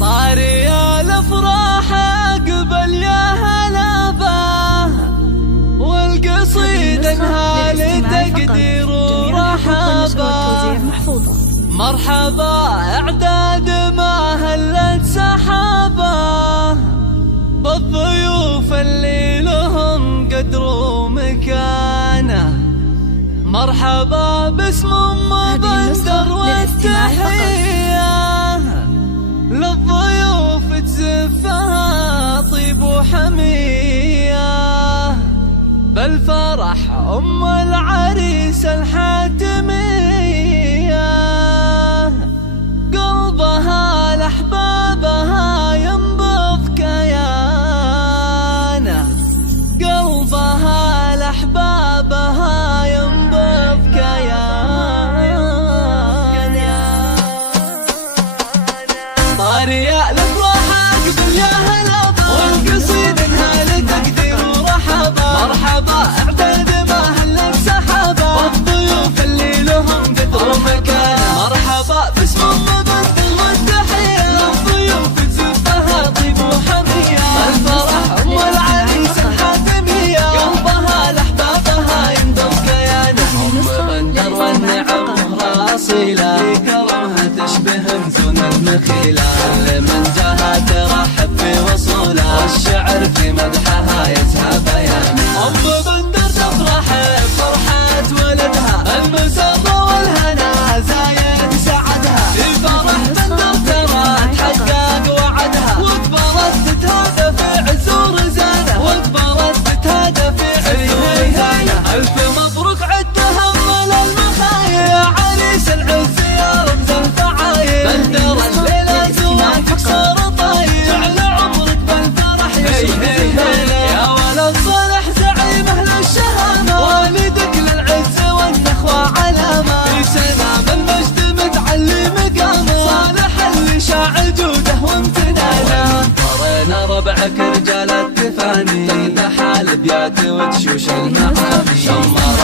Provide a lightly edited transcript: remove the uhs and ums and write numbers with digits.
طاري الافراح قبل يا هلا والقصيدة انها لتقدير ورحبا. مرحبا اعداد ما هلت سحابه بالضيوف اللي لهم قدر ومكانه. مرحبا باسم مبندر والتحية للضيوف تزفها طيب وحمية. بالفرح العريس الحاتمية قلبها لأحبابها ينبض كيانه. قلبها لأحبابها ينبض كيانه. طاري الافراح قبل يا هلا والقصيدة انها لتقدير ورحبا. مرحبا اعتاد ما هلت سحابة والضيوف اللي لهم قدر ومكانة. مرحبا باسم مبندر والتحية للضيوف تزفها طيب وحمية. الفرح العريس الحاتمية قلبها لأحبابها ينبض كيانه. مبندر والنعم راصيلة كرمها تشبه مزون المخيلة. كل من جاها ترحب بوصولها والشعر في مدحها يزهى بيانه. مبندر تفرح بفرحة ولدها المسرة والهنا زايد سعدها. في فرح بندر ترى تحقق وعدها وكبرت تتهادى في عزور زانه. وكبرت تتهادى في عزور زانه. ألف مبروك عدها أول المخايا عريس العز يا رمز الفعايل. بندر الليلة زواجك صار طايل جعل عمرك بالفرح يشوف زينه. يا ولد صالح زعيم أهل الشهامة والدك للعز والنخوة علامة. في سلام المجد متعلي مقامه صالح اللي شاع جوده وامتنانه. طرينا ربعك رجال التفاني تقدح الابيات وتشوش المحامي. شمر